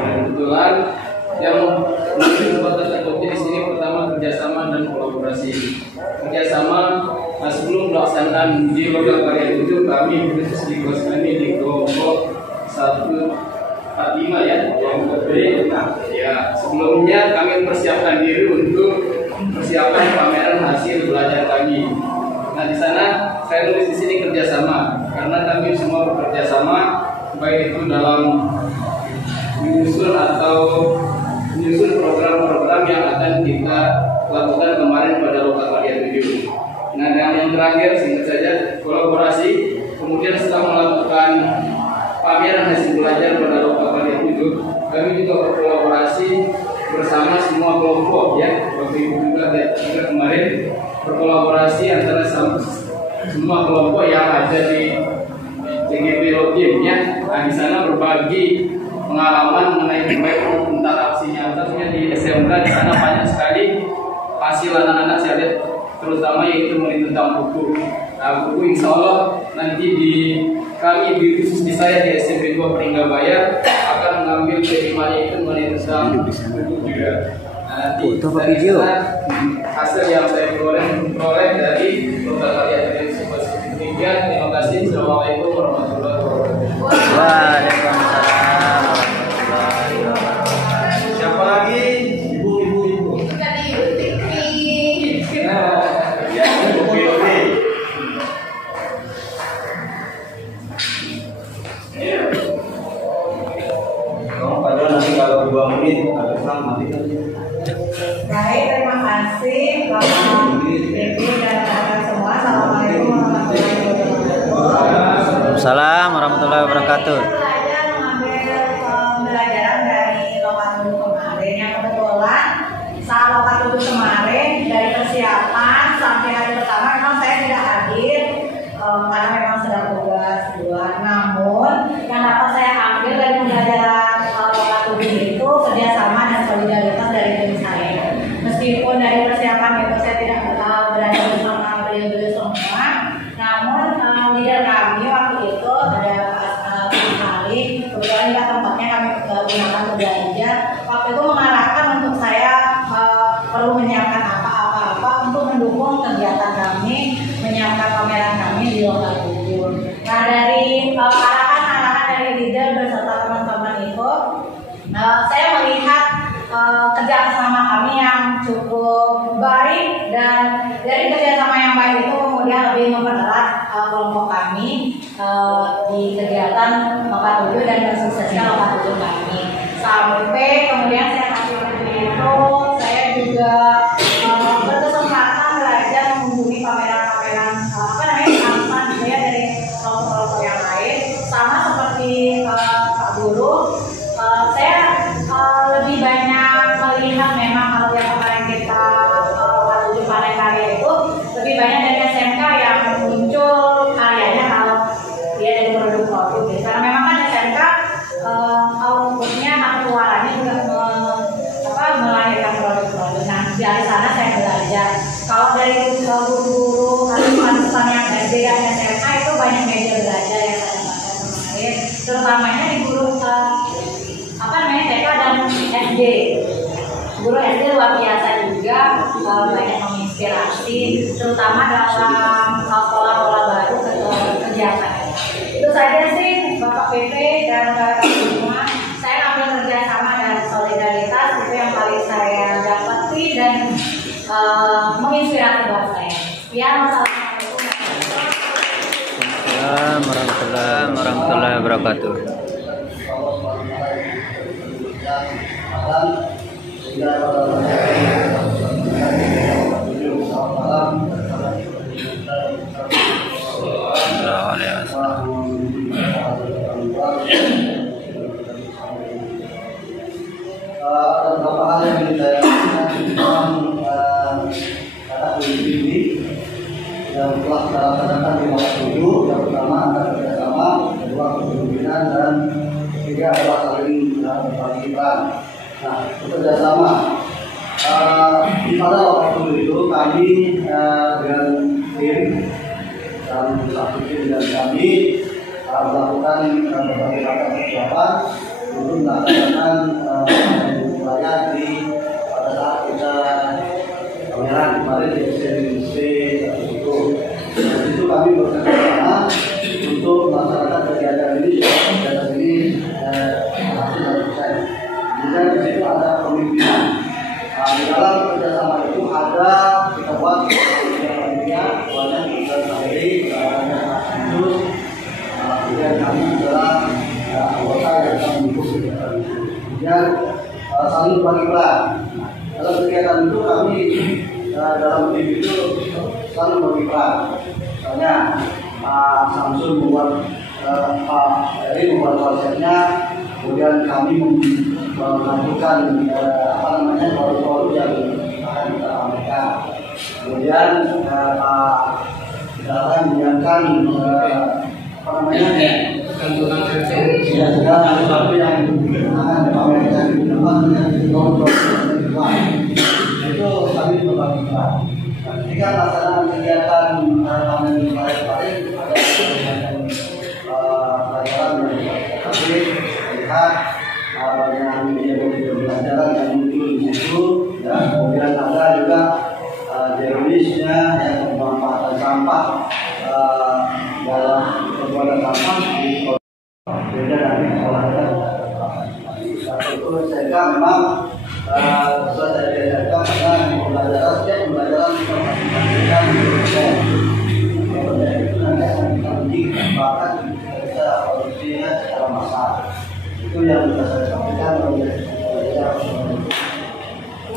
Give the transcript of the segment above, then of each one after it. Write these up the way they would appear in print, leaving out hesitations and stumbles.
Kebetulan yang lebih membuat di sini pertama kerjasama dan kolaborasi. Kerjasama sebelum pelaksanaan uji logat karya itu kami khusus di kelas kami di kelompok 145 ya, kelompok B. Ya, sebelumnya kami mempersiapkan diri untuk persiapan pameran hasil belajar kami. Nah, di sana saya tulis di sini kerjasama karena kami semua bekerja sama, baik itu dalam menyusun program-program yang akan kita lakukan kemarin pada logat karya 7. Nah, dan yang terakhir singkat saja kolaborasi. Kemudian setelah melakukan pameran hasil belajar pada logat karya 7, kami juga berkolaborasi bersama semua kelompok ya. Waktu itu juga kemarin berkolaborasi antara semua kelompok yang ada di TGP Lokim ya. Nah, di sana berbagi pengalaman mengenai tentang aksi nyatanya di SMK. Di sana banyak sekali hasil anak-anak saya lihat, terutama yaitu mengenai tentang buku. Nah, buku insya Allah nanti kami khusus di saya di SMP 2 Pringgabaya akan mengambil temanya itu mengenai tentang buku juga. Nah, nanti dari sana hasil yang saya peroleh dari logat karya tersebut. Demikian, terima kasih. Assalamualaikum warahmatullahi wabarakatuh. Waalaikumsalam. Siapa lagi? Ibu. Nanti kalau 2 menit ada pesan mati. Baik, terima kasih Bapak Devi dan rekan semua. Assalamualaikum warahmatullahi wabarakatuh. Waalaikumsalam warahmatullahi wabarakatuh. Saya mengambil pembelajaran dari logat 7 kemarin. Yang kebetulan saat logat 7 kemarin dari persiapan sampai hari pertama memang saya tidak hadir karena memang sedang tugas luar. Namun yang dapat saya ambil dari pembelajaran logat 7 itu kerjasama dan solidaritas dari tim saya. Meskipun dari persiapan itu saya tidak berada bersama beliau-beliau semua, namun leader kami waktu itu ada kali kebetulan juga tempatnya kami gunakan belajar. Waktu itu mengarahkan untuk saya perlu menyiapkan apa-apa untuk mendukung kegiatan kami, menyiapkan pameran kami di logat 7. Nah, dari arahan dari leader beserta teman-teman itu, saya melihat kerjasama kami yang cukup baik, dan dari kerjasama yang baik itu kemudian lebih mempererat kelompok kami di kegiatan logat 7 dan mensukseskan logat 7 kami. Sampai kemudian saya kasih itu saya juga berkesempatan belajar mengunjungi pameran-pameran teman saya dari kelompok-kelompok yang lain, sama seperti Pak Guru. Saya lebih banyak melihat memang kalau yang kemarin kita uji panen karya itu lebih banyak dari SMK yang muncul karyanya kalau dia dari produk-produk. Karena memang kan SMK outputnya atau keluarannya juga melahirkan produk-produk. Nah, dari sana saya belajar. Kalau dari guru-guru atau yang SD dan SMA itu banyak media belajar yang saya dapatkan kemarin, terutamanya di guru TK dan SD. Guru SD luar biasa juga, banyak menginspirasi, terutama dalam pola-pola baru kegiatan. Itu saja sih Bapak PP dan rekan semua. Saya ambil kerjasama dan solidaritas itu yang paling saya dapati dan menginspirasi buat saya. Ya, wassalamualaikum warahmatullahi wabarakatuh. Ada beberapa hal yang ditanyakan tentang kata kunci ini yang telah kita laksanakan di logat 7. Yang pertama adalah kerjasama, kedua kepemimpinan, dan ketiga adalah saling berpartisipasi. Nah, kerjasama pada logat 7 itu kami dengan tim dan satu tim dan kami melakukan berbagai macam persiapan. dulu melaksanakan wilayah di pada saat kita pameran kemarin di SMC itu. Di situ kami bekerjasama untuk melaksanakan kegiatan ini hasil dari saya. Dan di situ ada pemimpinan. Di dalam kerjasama itu ada kita buat pemimpinan, banyak kita sendiri, terus kemudian kami adalah anggota yang akan mendukung kegiatan itu. Kemudian saling berbagi peran. Dalam kegiatan itu kami dalam tim itu saling berbagi peran. Misalnya Pak Samsul membuat konsepnya, kemudian kami mengajukan produk-produk yang akan kita pamerkan. Kemudian Pak Dalam menyiapkan segala sesuatu yang akan dipamerkan di tempat itu kami berbagi peran. Ketika pelaksanaan kegiatan pameran kemarin ada pelajaran yang kami lihat banyak media pelajaran yang muncul di situ, ya. Kemudian ada juga jenisnya yang pemanfaatan sampah dalam pembuatan sampah di beda dari olahraga. Itu saya memang sesuai dari diajarkan karena pembelajaran setiap pembelajaran kita melakukan itu nanti akan kita uji bahkan bisa produksinya secara massal. Itu yang bisa saya sampaikan oleh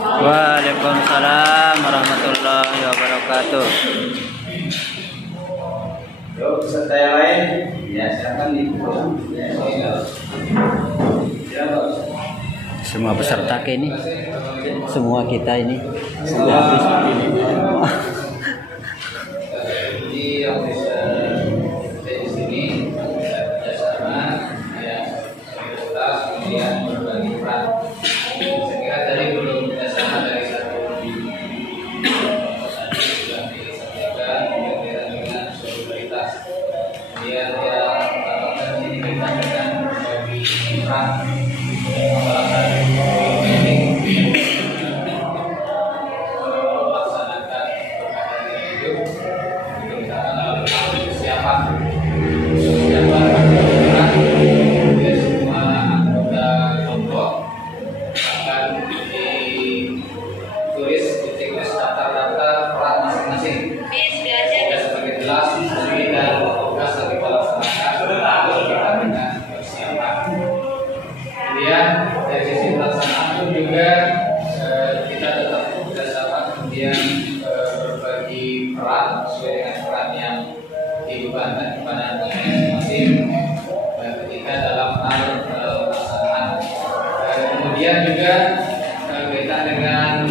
Waalaikumsalam warahmatullahi wabarakatuh. Yuk, peserta yang lain, ya silakan dibuka. Ya, Semua peserta ini, semua kita ini sudah habis ini. Jadi yang bisa di sini kerjasama, ya solidaritas, kemudian berbagi peran. Saya kira tadi belum kerjasama dari satu sudah disampaikan, kemudian dengan solidaritas. Kemudian yang sini kita dengan berbagi peran. Kemudian juga kaitan dengan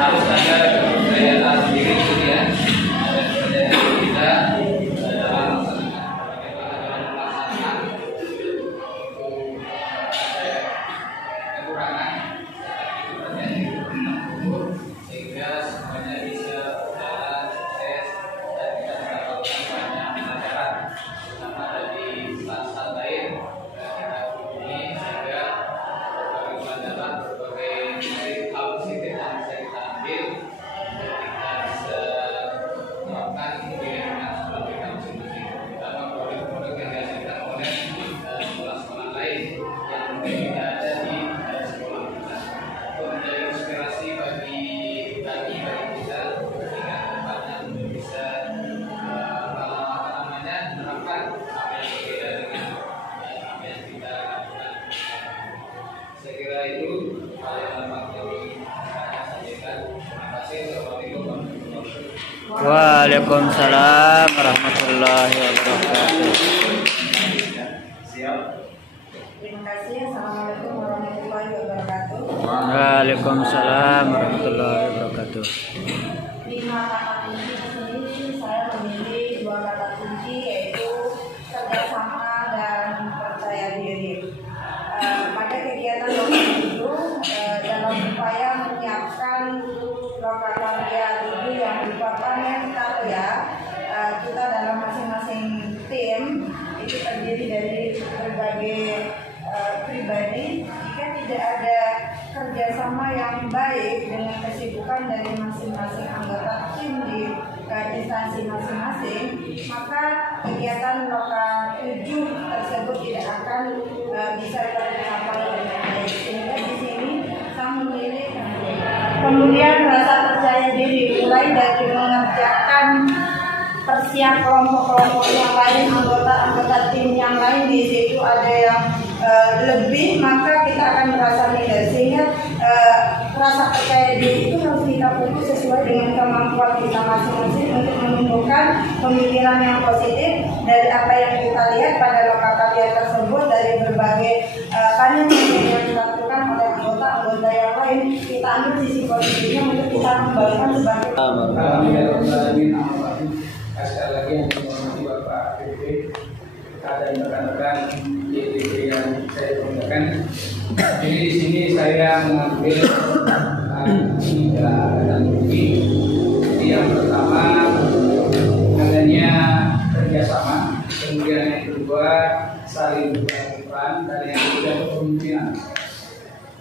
harus ada kepercayaan diri ya, ada kepercayaan diri kita dalam melaksanakan kekurangan sehingga semuanya bisa berjalan sukses dan kita mendapatkan banyak pelajaran terutama dari instansi lain ini sehingga berbagai hal positif yang bisa kita ambil dan kita bisa melakukan dengan sekolah kita masing-masing, terutama produk-produk yang dihasilkan oleh sekolah-sekolah lain yang mungkin tidak ada di sekolah kita, untuk menjadi inspirasi bagi kita sehingga tempatnya untuk bisa menerapkan apa yang berbeda dengan apa yang kita lakukan. Saya kira itu hal yang dapat kami sampaikan. Terima kasih. Assalamualaikum warahmatullahi wabarakatuh. Waalaikumsalam warahmatullahi wabarakatuh. Siap. Terima kasih. Assalamualaikum warahmatullahi wabarakatuh. Waalaikumsalam warahmatullahi wabarakatuh. 5 kata kunci di sini saya memilih 2 kata kunci yaitu kerjasama dan percaya diri. Pada kegiatan lokal itu dalam upaya menyiapkan Lokakarya 7 yang merupakan yang tahu ya, kita dalam masing-masing tim itu terdiri dari berbagai pribadi, jika tidak ada kerjasama yang baik dengan kesibukan dari masing-masing anggota tim di instansi masing-masing, maka kegiatan lokal 7 tersebut tidak akan bisa tercapai dengan baik. Sehingga di sini saya memilih kemudian rasa percaya diri, mulai dari mengerjakan persiap kelompok-kelompok yang lain, anggota tim yang lain di situ ada yang lebih, maka kita akan merasa minder. Sehingga rasa percaya diri itu harus kita pupuk sesuai dengan kemampuan kita masing-masing untuk menumbuhkan pemikiran yang positif dari apa yang kita lihat pada lokal karya tersebut, dari berbagai karya yang dilakukan oleh anggota-anggota yang lain. Kita ambil sisi positifnya untuk kita kembalikan sebagai sekali lagi yang dihormati Bapak PP, ada rekan-rekan YTP yang saya sampaikan. Jadi di sini saya mengambil tiga bukti. Yang pertama adanya kerjasama, kemudian yang kedua saling berbagi peran, dan yang ketiga kepemimpinan.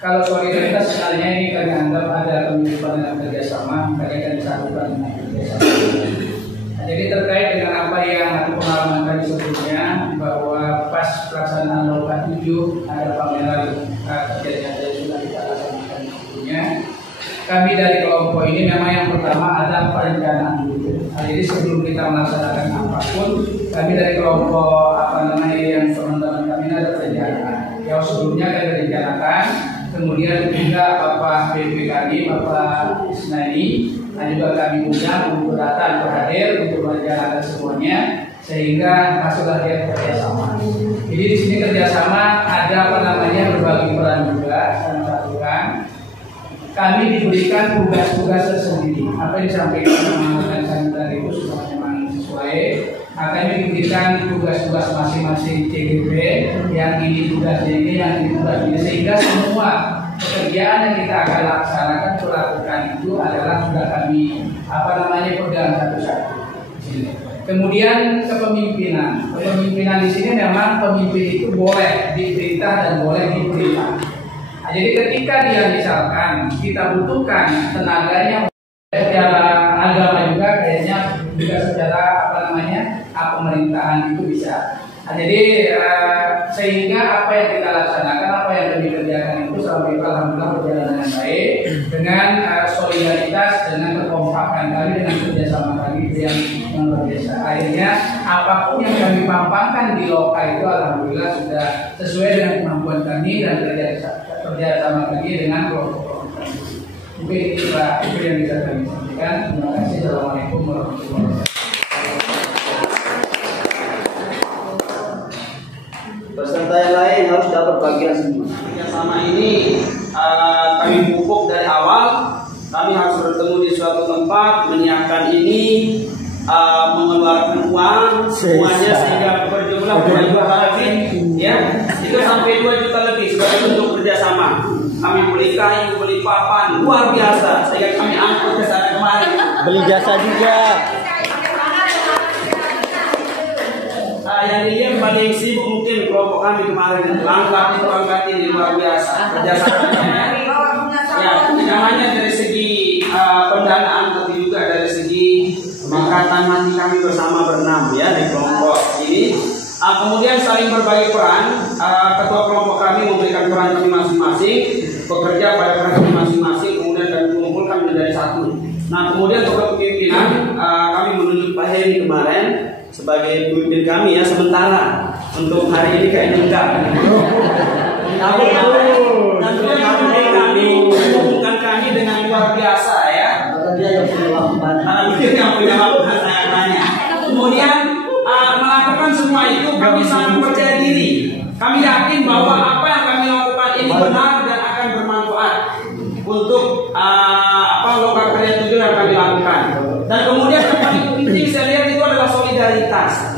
Kalau solidaritas sebenarnya ini kami anggap ada kepemimpinan dan kerjasama, makanya akan disatukan dengan kerjasama. Jadi terkait dengan apa yang pengalaman kami sebelumnya, bahwa pas pelaksanaan Loka 7 ada pameran kejadian yang sudah kita laksanakan sebelumnya. Kami dari kelompok ini memang yang pertama ada perencanaan dulu. Jadi sebelum kita melaksanakan apapun, kami dari kelompok yang teman-teman kami ada perencanaan. Yang sebelumnya kami rencanakan, kemudian juga Bapak BP kami, Bapak Isnani, dan juga kami undang untuk datang berhadir untuk merencanakan semuanya, sehingga masuklah dia kerjasama. Jadi di sini kerjasama ada berbagi peran juga. Saya satukan. Kami diberikan tugas-tugas tersendiri. Apa yang disampaikan dengan kami tadi itu sudah memang sesuai. Kami diberikan tugas-tugas masing-masing CGP, yang ini tugasnya ini, yang ini tugasnya ini, sehingga semua pekerjaan yang kita akan laksanakan lakukan itu adalah sudah kami pegang satu-satu. Kemudian kepemimpinan. Kepemimpinan di sini memang pemimpin itu boleh diperintah dan boleh diperintah. Nah, jadi ketika dia misalkan kita butuhkan tenaganya secara agama juga, kayaknya juga secara pemerintahan itu bisa. Nah, jadi sehingga apa yang kita laksanakan, apa yang kami kerjakan itu sampai alhamdulillah berjalan dengan baik, dengan solidaritas, dengan kekompakan kami, dengan kerjasama kami yang luar biasa. Akhirnya apapun yang kami pampangkan di lokal itu alhamdulillah sudah sesuai dengan kemampuan kami dan kerjasama kami dengan kelompok kami. Mungkin itu yang bisa kami sampaikan. Terima kasih. Assalamualaikum warahmatullahi wabarakatuh. Peserta yang lain harus dapat bagian semua. Kerjasama ini kami pupuk dari awal. Kami harus bertemu di suatu tempat, menyiapkan ini, mengeluarkan uang semuanya sehingga berjumlah 2 juta lebih, ya. Itu sampai 2 juta lebih sebagai bentuk kerjasama. Kami beli kayu, beli papan, luar biasa. Sehingga kami angkut ke sana kemari. Beli jasa juga. Yang ini yang paling sibuk mungkin kelompok kami kemarin, angkat ini luar biasa kerjasamanya. Ya, namanya dari segi pendanaan, tapi juga dari segi angkatan mati kami bersama berenam ya di kelompok ini. Kemudian saling berbagi peran. Ketua kelompok kami memberikan peran kami masing-masing, bekerja pada peran kami masing-masing, kemudian kami mengumpulkan menjadi satu. Nah, kemudian untuk kepemimpinan kami menunjuk Pak Heri kemarin sebagai pemimpin kami ya sementara. Untuk hari ini kayaknya enggak. Tapi kami menghubungkan kami dengan luar biasa ya. Karena dia yang punya waktu banyak. Karena dia yang punya waktu sangat banyak. Kemudian melakukan semua itu kami sangat percaya diri. Kami yakin bahwa apa yang kami lakukan ini benar dan akan bermanfaat untuk lokal karya 7 yang kami lakukan. Dan kemudian yang paling penting saya lihat itu adalah solidaritas.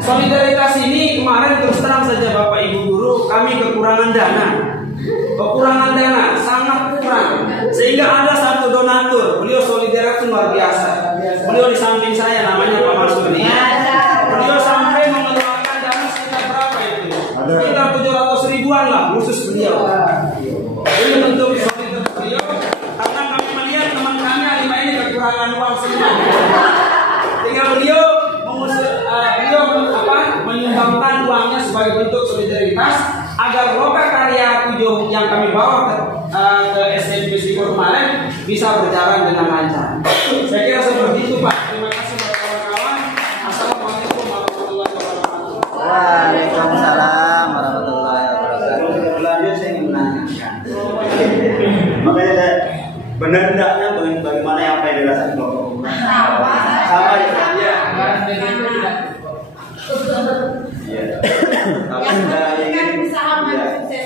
Solidaritas ini kemarin terus terang saja Bapak Ibu Guru, kami kekurangan dana. Sangat kurang. Sehingga ada satu donatur, beliau solidaritas luar biasa. Beliau di samping saya, namanya Pak Masuri. Beliau sampai mengeluarkan dana sekitar berapa itu? Sekitar 700 ribuan lah dengan uang semua. Tinggal beliau menyumbangkan uangnya sebagai bentuk solidaritas agar loka karya 7 yang kami bawa ke SMP Sibur kemarin bisa berjalan dengan lancar. Saya kira seperti itu Pak. Terima kasih kepada kawan-kawan. Assalamualaikum warahmatullahi wabarakatuh. Waalaikumsalam warahmatullahi wabarakatuh. Berlanjut saya ingin menanyakan. Makanya saya benar tidaknya bagaimana yang apa yang dirasakan Bapak? Sama ya. Iya. Kalau kita ingin,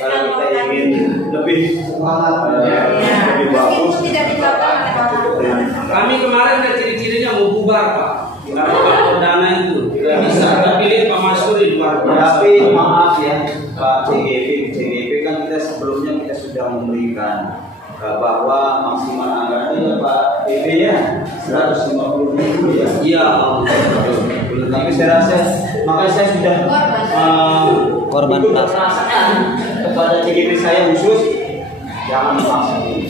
kalau kita ingin lebih lebih bagus. Kami kemarin ada ciri-cirinya mau bubar Pak. Karena Pak dana itu tidak bisa. Tapi lihat Pak Maskur di luar. Tapi maaf ya Pak CGP kan kita sebelumnya kita sudah memberikan bahwa maksimal anggarannya Pak PP ya 150.000 ya. Iya. Tapi saya rasa makanya saya sudah korban perasaan kepada CGP saya khusus jangan dipaksa ini.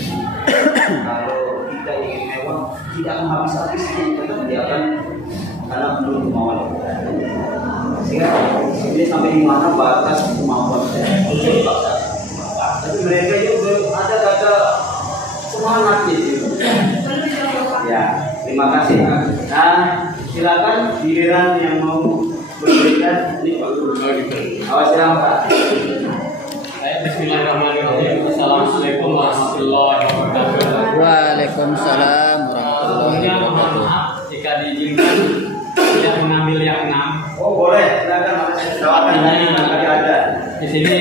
Kalau kita ingin mewah tidak akan habis-habis dia akan karena menurut kemauan sehingga ini sampai di mana batas kemampuan saya untuk dipaksa. Tapi mereka juga ada kata semangat gitu. Ya, terima kasih. Nah, silakan giliran yang mau memberikan ini Pak Guru. Awas Pak. Bismillahirrahmanirrahim. Assalamualaikum warahmatullahi wabarakatuh. Waalaikumsalam warahmatullahi Mohon wabarakatuh. maaf jika diizinkan tidak mengambil yang 6. Oh boleh, silakan silakan ini tadi ada. Di sini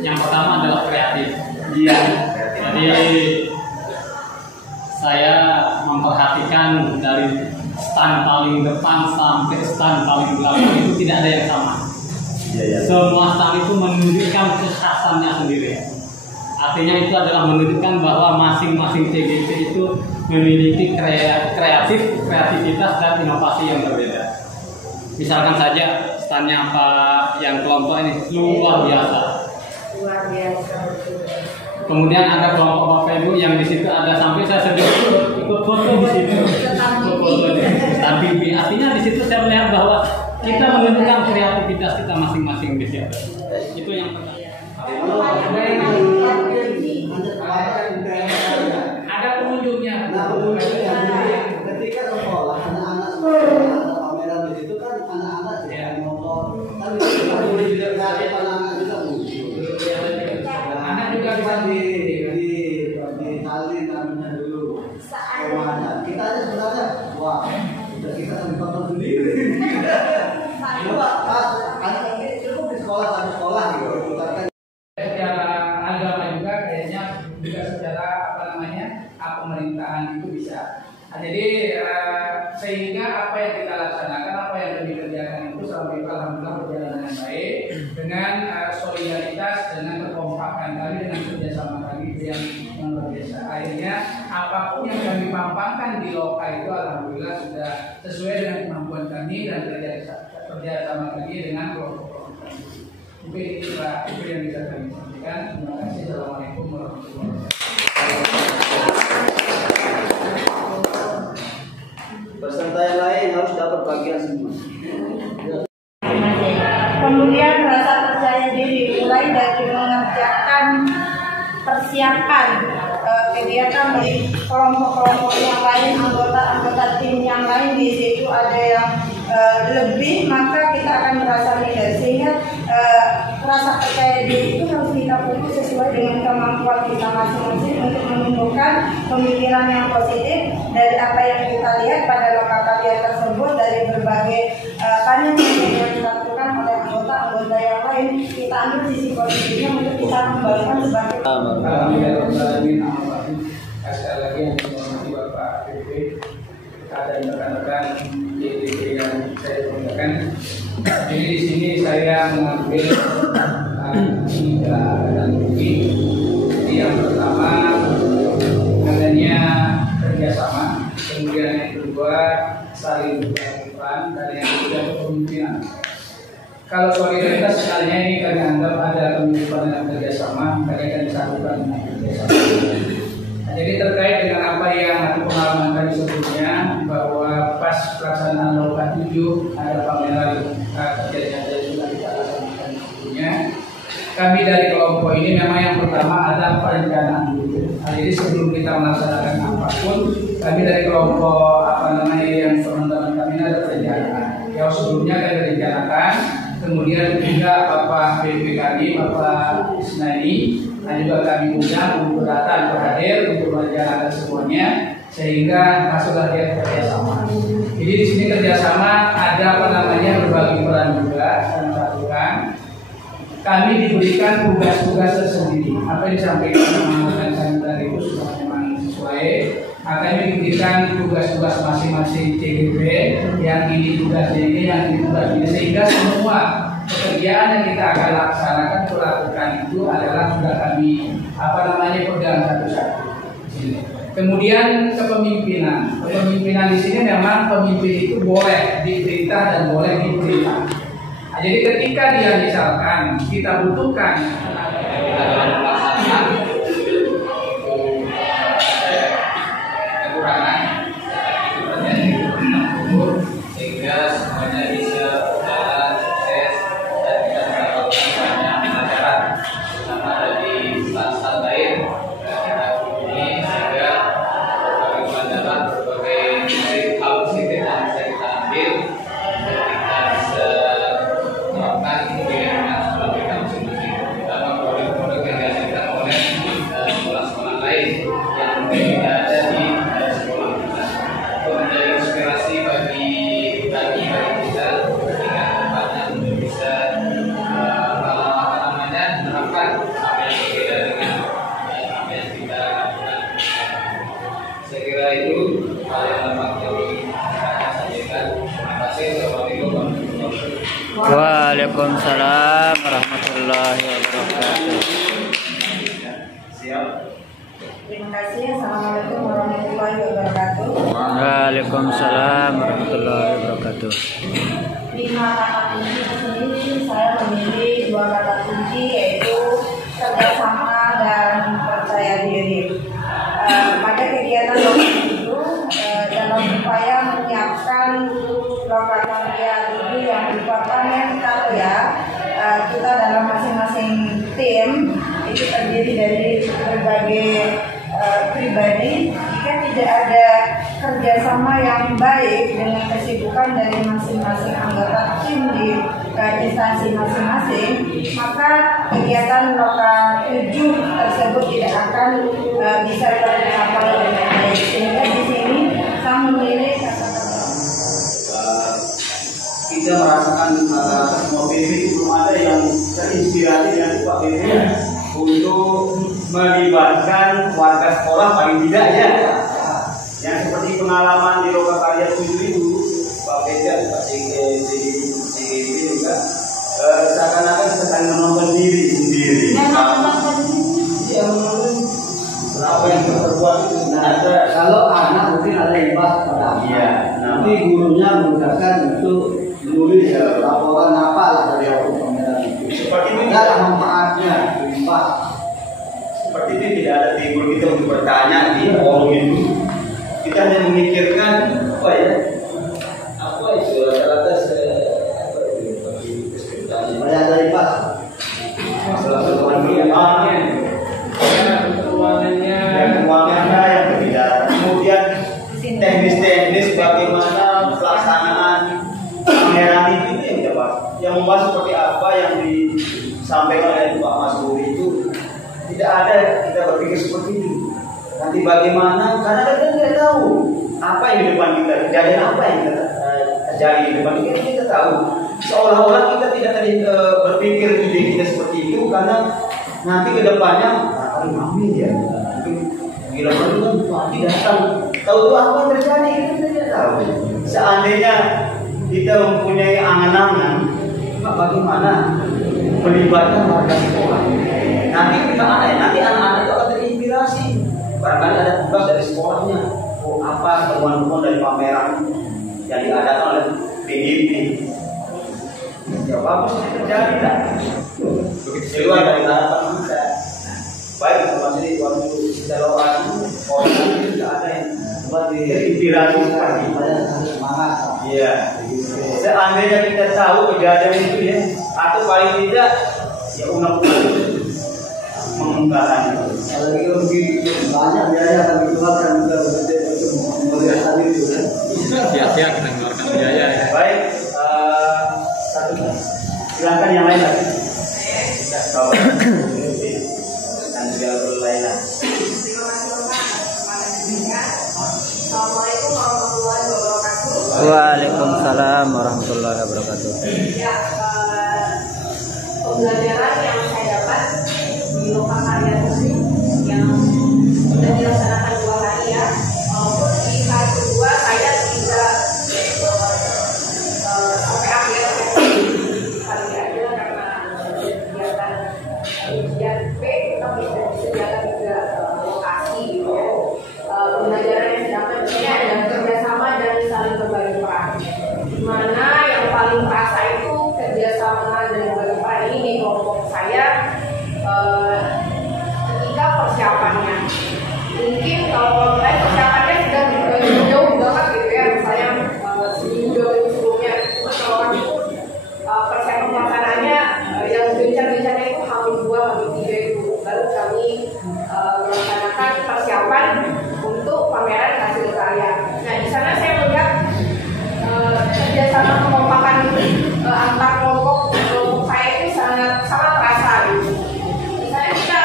yang pertama adalah kreatif. Iya. Jadi saya memperhatikan dari stand paling depan sampai stand paling belakang itu tidak ada yang sama. Iya. Semua stand itu menunjukkan kekhasannya sendiri. Artinya itu adalah menunjukkan bahwa masing-masing CGP itu memiliki kreativitas dan inovasi yang berbeda. Misalkan saja standnya Pak yang kelompok ini luar biasa. Kemudian ada kelompok Bapak Ibu yang di situ ada sampai saya sendiri ikut foto di situ. Tapi artinya di situ saya melihat bahwa kita menunjukkan kreativitas kita masing-masing di situ. Itu yang pertama. Ada pengunjungnya. Nah, ketika sekolah anak-anak ada pameran di situ kan anak-anak jadi motor kan juga cari anak-anak juga muncul. Anak juga bisa ditalin namanya dulu. Kemana? Kita aja sebenarnya wah udah kita sambil foto sendiri. Coba anak cukup di sekolah satu sekolah gitu. Secara agama juga kayaknya juga secara pemerintahan itu bisa. Nah, jadi sehingga apa yang kita laksanakan, apa yang kami kerjakan itu selama ini alhamdulillah berjalan dengan baik dengan solidaritas, dengan kekompakan kami, dengan kerjasama kami yang luar biasa. Akhirnya apapun yang kami pampangkan di Loka itu alhamdulillah sudah sesuai dengan kemampuan kami dan kerjasama kami dengan kelompok kami. Mungkin itu yang bisa kami sampaikan. Terima kasih. Assalamualaikum warahmatullahi wabarakatuh. Peserta yang lain harus dapat bagian semua. Kemudian rasa percaya diri mulai dari mengerjakan persiapan kegiatan dari kelompok-kelompok yang lain, anggota tim yang lain di situ ada yang lebih, maka kita akan merasa minder sehingga rasa percaya diri itu harus kita pupuk sesuai dengan kemampuan kita masing-masing untuk menumbuhkan pemikiran yang positif dari apa yang kita lihat pada lokal karya tersebut, dari berbagai panel yang dilakukan oleh anggota-anggota yang lain. Kita ambil sisi positifnya untuk kita kembalikan sebagai sekali lagi yang dihormati Bapak PP, ada rekan-rekan yang saya sampaikan. Jadi di sini saya mengambil tiga dan bukti. Jadi yang pertama adanya kerjasama, kemudian yang kedua saling berkenan, dan yang ketiga kepemimpinan. Kalau solidaritas sebenarnya ini kami anggap ada kepemimpinan dan kerjasama, makanya kami satukan dengan kerjasama. Jadi terkait dengan apa yang pengalaman kami kami sebelumnya bahwa pas pelaksanaan Loka 7 ada pameran kegiatan yang sudah kita laksanakan sebelumnya. Kami dari kelompok ini memang yang pertama ada perencanaan dulu. Jadi sebelum kita melaksanakan apapun, kami dari kelompok yang teman-teman kami ada perencanaan. Yang sebelumnya kami rencanakan, kemudian juga Bapak BP kami, Bapak Isnani, dan juga kami undang untuk datang berhadir untuk merencanakan semuanya, sehingga masuklah dia kerjasama. Jadi di sini kerjasama ada berbagi peran juga dan melakukan. Kami diberikan tugas-tugas tersendiri. Apa yang disampaikan teman-teman kami tadi itu sudah memang sesuai. Kami diberikan tugas-tugas masing-masing CGP, yang ini tugasnya ini, yang ini tugasnya ini, sehingga semua pekerjaan yang kita akan laksanakan lakukan itu adalah sudah kami pegang satu-satu. Kemudian kepemimpinan. Kepemimpinan di sini memang pemimpin itu boleh diperintah dan boleh diperintah. Jadi ketika dia misalkan kita butuhkan kekurangan sehingga semuanya bisa berjalan sukses dan kita mendapatkan banyak pelajaran sama dari instansi lain ini sehingga berbagai pelajaran berbagai hal positif yang bisa kita ambil dan kita bisa melakukan dengan sekolah kita masing-masing, terutama produk-produk yang dihasilkan oleh sekolah-sekolah lain yang mungkin tidak ada di sekolah kita, untuk menjadi inspirasi bagi kami, bagi kita ketika tempatnya untuk bisa menerapkan apa yang berbeda dengan apa yang kita lakukan. Saya kira itu hal yang dapat kami sampaikan. Terima kasih. Assalamualaikum warahmatullahi wabarakatuh. Waalaikumsalam warahmatullahi wabarakatuh. Siap. Terima kasih. Assalamualaikum warahmatullahi wabarakatuh. Waalaikumsalam warahmatullahi wabarakatuh. 5 kata kunci di sini saya memilih 2 kata kunci, yaitu kerjasama dan percaya diri. Pada kegiatan Loka itu dalam upaya menyiapkan Loka Karya 7 yang merupakan yang tahu ya, kita dalam masing-masing tim itu terdiri dari berbagai pribadi. Jika tidak ada kerjasama yang baik dengan kesibukan dari masing-masing anggota tim di instansi masing-masing, maka kegiatan Loka 7 tersebut tidak akan bisa tercapai dengan baik. Sehingga di sini saya memilih kita merasakan semua BP belum ada yang terinspirasi dengan Pak BP untuk melibatkan warga sekolah paling tidak ya. Yang seperti pengalaman di Loka Karya 7 itu Pak BP dan Pak CGP juga seakan-akan sedang menonton diri sendiri. Ya, apa yang terbuat itu. Nah, kalau anak mungkin ada yang bahas pada nanti gurunya memudahkan untuk menulis laporan apa lah dari pameran itu. Seperti itu tidak ada manfaatnya. Seperti itu tidak ada timbul kita untuk bertanya di forum itu. Kita hanya memikirkan apa itu rata-rata banyak dari Pak. Masalah keuangannya yang berbeda. Kemudian teknis-teknis bagaimana pelaksanaan pameran itu yang yang membahas seperti apa yang disampaikan oleh Pak Mas Buri itu tidak ada kita berpikir seperti itu. Nanti bagaimana? Karena kita tidak tahu apa yang di depan kita, kejadian apa yang terjadi di depan kita, kita tahu. Seolah-olah kita tidak tadi berpikir ide kita seperti itu karena nanti kedepannya amin ya. Gila kan pagi datang tahu apa yang terjadi kita tidak tahu. Seandainya kita mempunyai angan-angan, bagaimana melibatkan warga sekolah? Nanti anak-anak itu akan terinspirasi. Barangkali ada tugas dari sekolahnya. Apa temuan-temuan dari pameran yang diadakan oleh PGP? Ya bagus terjadi lah. Begitu luar dari harapan kita. Baik informasi di waktu kita lakukan, orang itu tidak ada yang sempat Inspirasi supaya semangat. Iya. Seandainya kita tahu kejadian itu ya, atau paling tidak ya unek-unek mengembangkan. Kalau kita mungkin banyak biaya akan dikeluarkan juga untuk melihat tadi itu kan. Sia-sia kita mengeluarkan biaya ya. Baik, satu silakan yang lain lagi. Tidak tahu. Dan segala lainnya. Assalamualaikum warahmatullahi wabarakatuh. Waalaikumsalam warahmatullahi wabarakatuh. Ya, pembelajaran yang saya dapat di Lokal Karya Muslim yang sudah dilaksanakan 2 hari ya. Walaupun di hari kedua saya tidak sampai akhir paling akhir karena kegiatan ujian P kita bisa disediakan juga lokasi gitu ya. Pembelajaran yang saya dapat di sini ada kerjasama dan saling berbagi peran. Dimana yang paling terasa itu kerjasama dan berbagi peran ini di kelompok saya ketika persiapannya. Mungkin kalau saya persiapannya sudah jauh banget gitu ya, misalnya seminggu 2 minggu sebelumnya. Cuma kalau kan itu persiapan pelaksanaannya yang gencar-gencarnya itu hampir 2, hampir 3 itu. Baru kami melaksanakan persiapan untuk pameran hasil karya. Nah di sana saya melihat kerjasama kekompakan antar kelompok saya itu sangat terasa gitu. Misalnya kita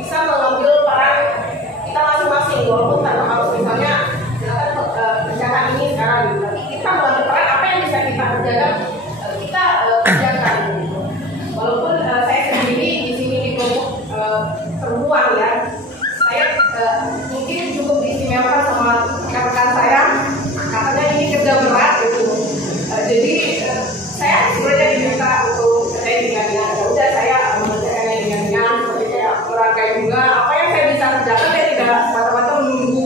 bisa mengambil peran kita masing-masing walaupun tanpa harus misalnya silakan kerjakan ini sekarang gitu. Tapi kita mengambil peran apa yang bisa kita kerjakan kita kerjakan gitu. Walaupun saya sendiri di sini di kelompok perempuan ya, saya mungkin cukup diistimewakan sama rekan-rekan saya katanya ini kerja berat gitu. Jadi saya sebenarnya diminta untuk saya dengan ya udah saya mengerjakannya dengan seperti kayak merangkai bunga apa yang saya bisa kerjakan saya tidak semata-mata menunggu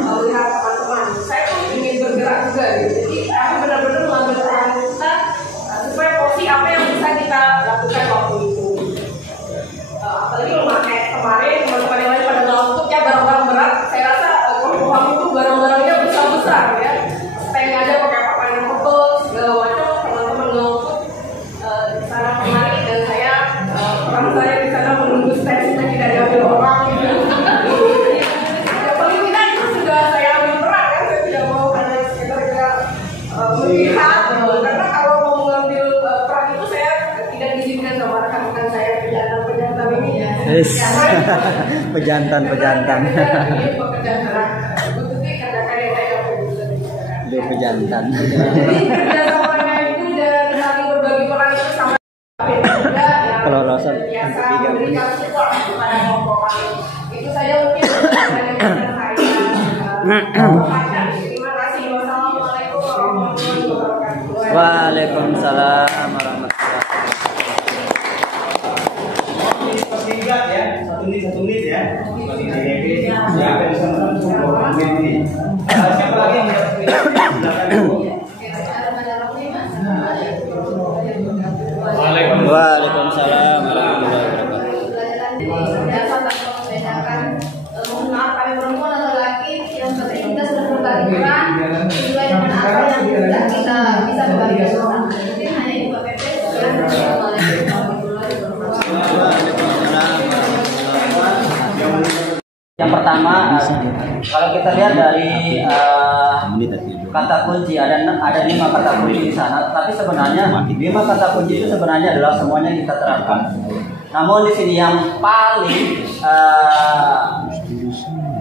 melihat teman-teman. Saya pun ingin bergerak juga gitu. Jadi kami benar-benar mengambil peran kita supaya porsi apa yang bisa kita lakukan waktu itu. Apalagi rumah kayak kemarin teman-teman yang lain pada ngelompok ya barang-barang berat. Saya rasa kelompok kami itu barang-barangnya besar-besar ya. Saya aja pakai papan yang tebal segala macam. Teman-teman ngelompok di sana kemari dan saya peran saya di sana menunggu stand supaya tidak diambil orang gitu. Ya paling tidak itu sudah saya ambil peran kan. Saya tidak mau hanya sekedar melihat karena kalau mau mengambil peran itu saya tidak diizinkan sama rekan-rekan saya pejantan ini ya. Yes. Pejantan. Dia pejantan. Jadi kerjasamanya itu dan saling berbagi peran itu sama juga yang Kelolosan biasa untuk 3 menit. memberikan support kepada kelompok kami. Itu saja mungkin saya. Terima kasih. Wassalamualaikum warahmatullahi wabarakatuh. Waalaikumsalam warahmatullahi Singkat ya, 1 menit ya. Siapa lagi yang Waalaikumsalam warahmatullahi wabarakatuh. Mohon maaf kami perempuan atau laki yang seperti kita sudah berbagi peran sesuai dengan apa yang sudah kita bisa berbagi bersama. Mungkin hanya itu Pak Pepe. Yang pertama, kalau kita lihat dari kata kunci ada 5 kata kunci di sana, tapi sebenarnya 5 kata kunci itu sebenarnya adalah semuanya kita terapkan. Namun di sini yang paling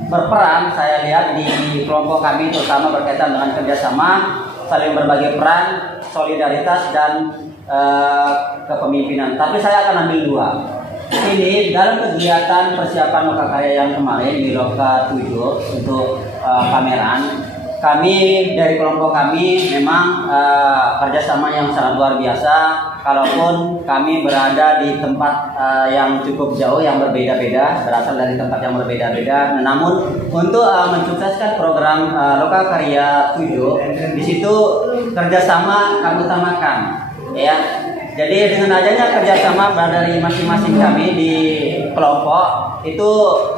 berperan saya lihat di kelompok kami terutama berkaitan dengan kerjasama, saling berbagi peran, solidaritas dan kepemimpinan. Tapi saya akan ambil 2. Ini dalam kegiatan persiapan Loka Karya yang kemarin di Loka 7 untuk pameran, kami dari kelompok kami memang kerjasama yang sangat luar biasa. Kalaupun kami berada di tempat yang cukup jauh, yang berbeda-beda, berasal dari tempat yang berbeda-beda. Namun untuk mensukseskan program Loka Karya 7, di situ kerjasama kami utamakan, ya. Jadi dengan adanya kerjasama dari masing-masing kami di kelompok itu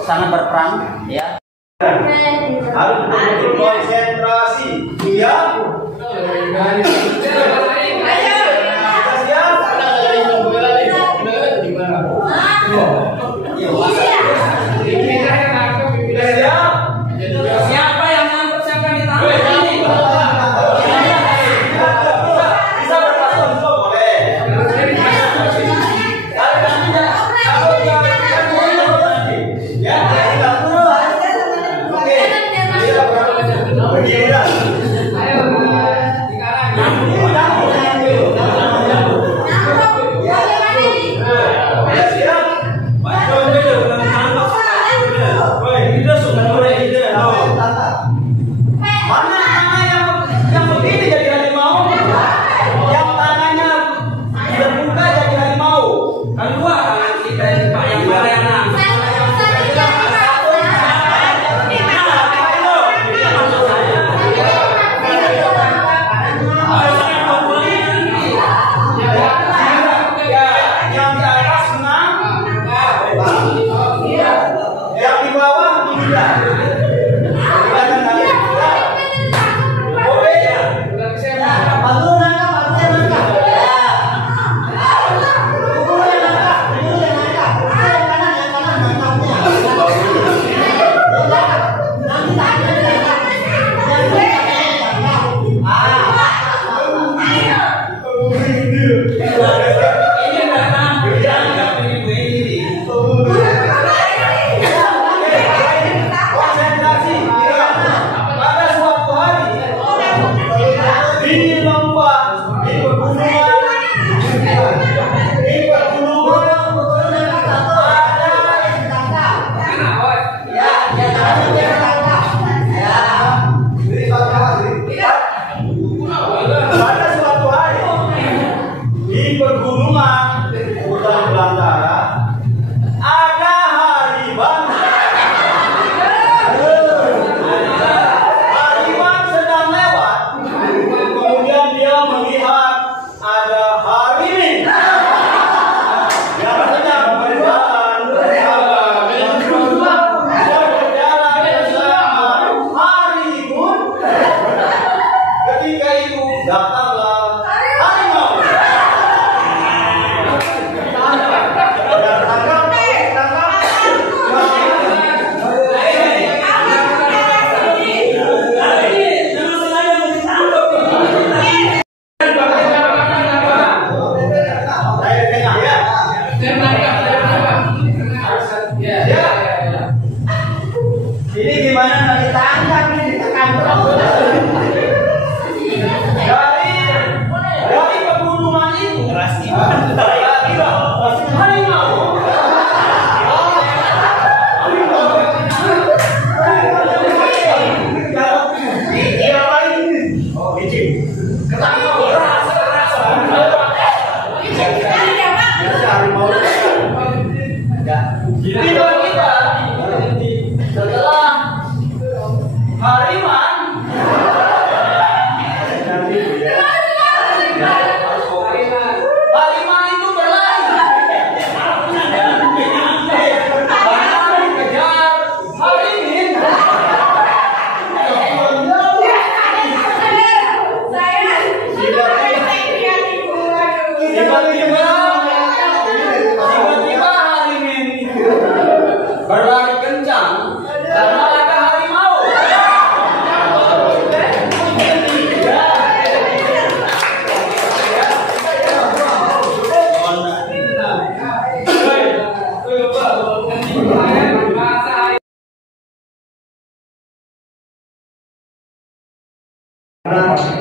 sangat berperan, ya. harus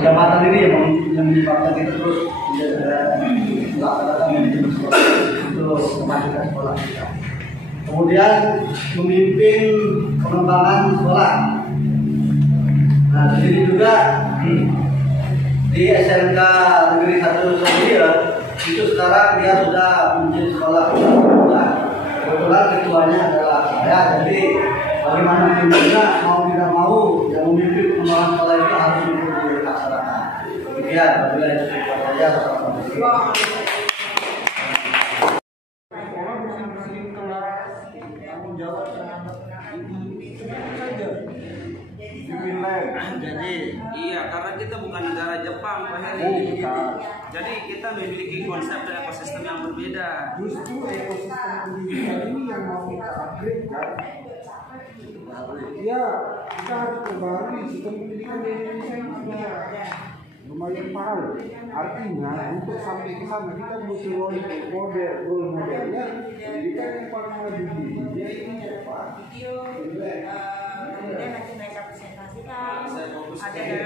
Jabatan ini yang menyebabkan kita terus melaksanakan manajemen sekolah terus memajukan sekolah kita. Kemudian memimpin pengembangan sekolah. Nah, di sini juga di SMK Negeri 1 Sumber itu sekarang dia sudah menjadi sekolah kejuruteraan. Kebetulan ketuanya adalah saya, jadi bagaimana juga mau tidak mau yang memimpin pengembangan sekolah itu harus mengikuti dilaksanakan. Demikian, apabila itu saja. Jadi iya, karena kita bukan negara Jepang, Pak Heri. Jadi kita memiliki konsep dan ekosistem yang berbeda. Justru ekosistem pendidikan ini yang mau kita upgrade kan? Ya, kita harus perbarui sistem pendidikan di Indonesia ini sudah lumayan mahal. Artinya untuk sampai ke sana kita mesti role modelnya pendidikan yang paling maju di dunia ini Jepang. Kemudian nanti mereka presentasikan fokus ada ke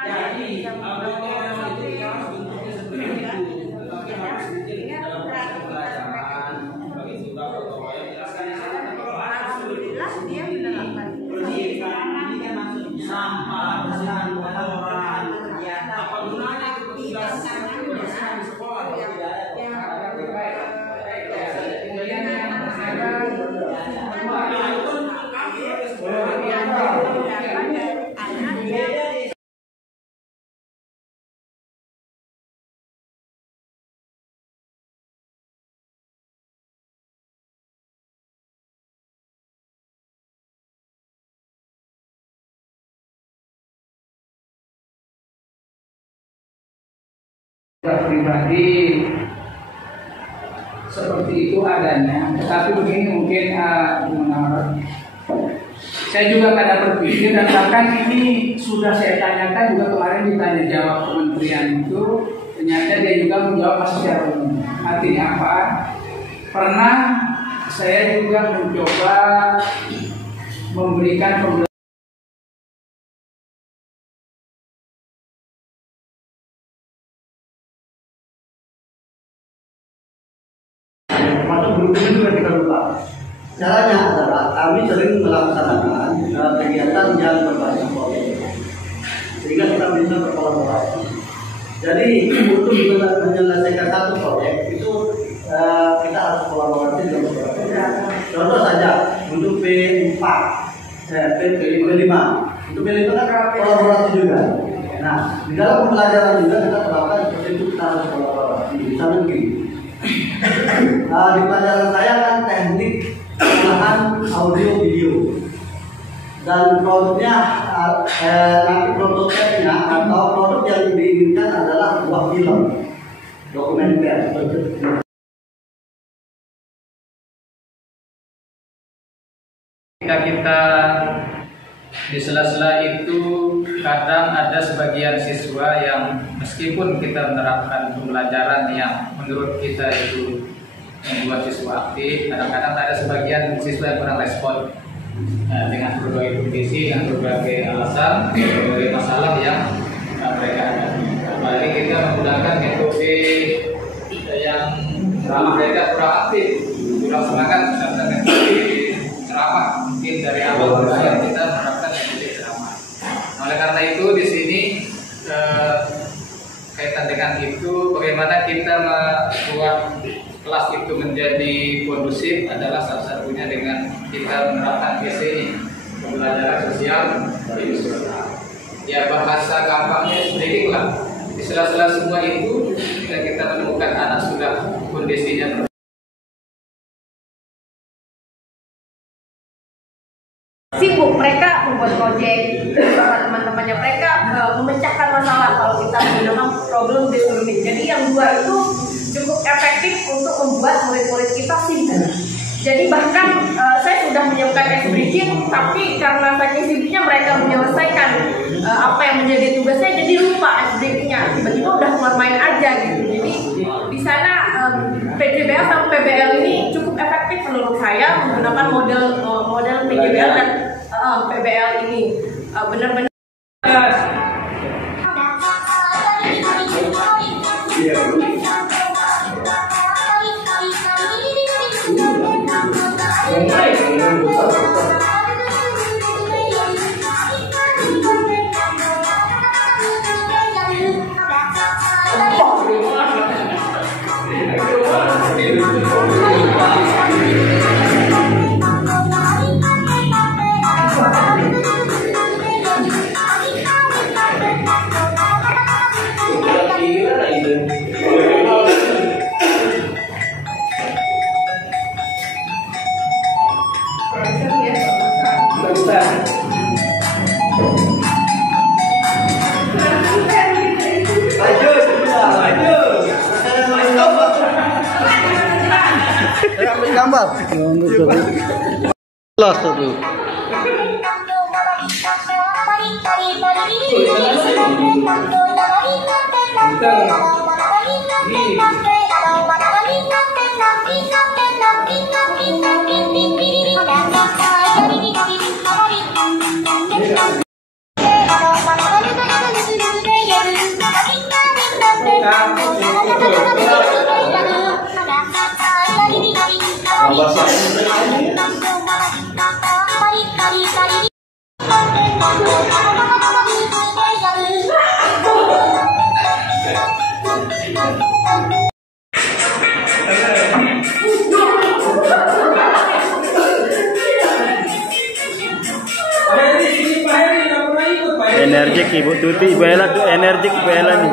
jadi uploadnya itu harus bentuknya seperti itu, tetapi harus mungkin dalam proses pembelajaran bagi juga protokol yang jelaskan di sana. Kalau ada alhamdulillah dia menerapkan ini kan maksudnya sampah, bersihan kotoran, apa gunanya itu petugas kebersihan di sekolah? Pribadi seperti itu adanya, tetapi begini mungkin saya juga kadang berpikir, dan bahkan ini sudah saya tanyakan juga kemarin ditanya jawab kementerian itu, ternyata dia juga menjawab secara umum. Artinya apa? Pernah saya juga mencoba memberikan pembelajaran juga kita lupa. Caranya adalah kami sering melaksanakan kegiatan yang berbasis proyek, sehingga kita bisa berkolaborasi. Jadi untuk menyelesaikan satu proyek itu kita harus kolaborasi dengan beberapa pihak. Contoh saja untuk P4, P5, untuk P5 kan kolaborasi juga. Nah, di dalam pembelajaran juga kita terapkan seperti itu, kita harus kolaborasi. Misalnya begini. Di pelajaran saya kan teknik pengolahan audio video, dan produknya nanti prototipnya atau produk yang diinginkan adalah sebuah film dokumenter. Kita di sela-sela itu kadang ada sebagian siswa yang meskipun kita menerapkan pembelajaran yang menurut kita itu membuat siswa aktif, kadang-kadang ada sebagian siswa yang kurang respon dengan berbagai kondisi, dengan berbagai alasan, berbagai masalah yang mereka hadapi. Kembali kita menggunakan metode yang ramah mereka kurang aktif, kurang semangat, misalkan metode ceramah. Mungkin dari awal yang kita menerapkan metode ceramah. Nah, oleh karena itu di sini kaitan dengan itu, bagaimana kita membuat kelas itu menjadi kondusif adalah salah satunya dengan kita menerapkan PSI, pembelajaran sosial emosional. Ya, bahasa gampangnya sedikit lah. Di sela-sela semua itu kita menemukan anak sudah kondisinya sibuk, mereka membuat proyek bersama teman-temannya, mereka memecahkan masalah kalau kita menggunakan problem solving. Jadi yang dua itu cukup efektif untuk membuat murid-murid kita sibuk. Jadi bahkan saya sudah menyiapkan exhibition, tapi karena saking sibuknya mereka menyelesaikan apa yang menjadi tugasnya, jadi lupa exhibitionnya. Tiba-tiba udah keluar main aja gitu. Jadi di sana PJBL sama PBL ini cukup efektif menurut saya menggunakan model PJBL dan PBL ini benar-benar. Gambar. Los tuh. Energik Ibu Tuti, Ibu Ella tuh energik Ibu Ella nih.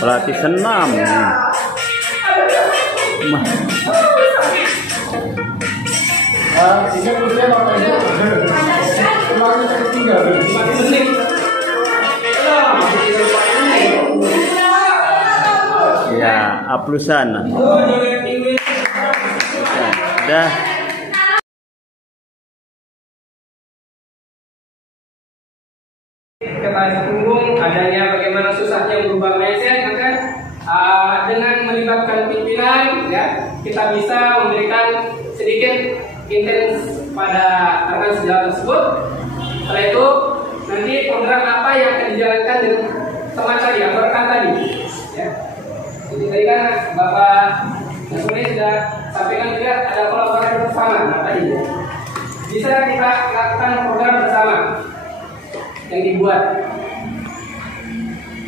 Pelatih senam. Ya, aplusan. Dah. Kita punggung adanya bagaimana susahnya berubah mindset, maka dengan melibatkan pimpinan, ya kita bisa memberikan sedikit intens pada rekan sejawat tersebut. Setelah itu nanti program apa yang akan dijalankan dengan teman tadi, rekan tadi, ya. Jadi tadi kan Bapak Nasrullah sudah sampaikan juga ada kolaborasi bersama. Nah tadi bisa kita lakukan program bersama yang dibuat.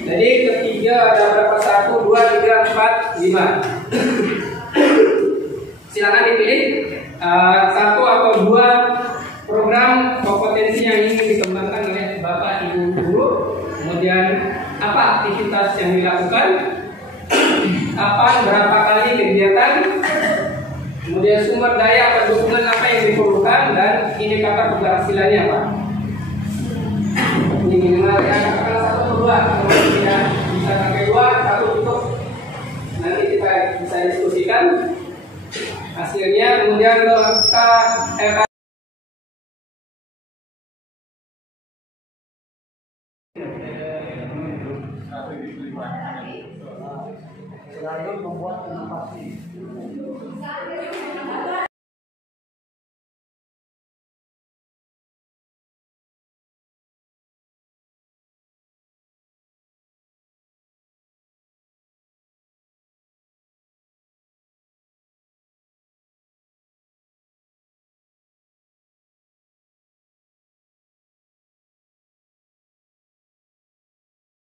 Jadi ketiga ada berapa? 1, 2, 3, 4, 5. Silakan dipilih 1 atau 2 program kompetensi yang ingin dikembangkan oleh Bapak Ibu guru. Kemudian apa aktivitas yang dilakukan, kapan, berapa kali kegiatan, kemudian sumber daya atau dukungan apa yang diperlukan, dan indikator keberhasilannya apa. Ini minimal ya, katakan 1 atau 2. Kalau tidak bisa sampai 2, 1 cukup. Nanti kita bisa diskusikan hasilnya. Kemudian kita selalu membuat inovasi.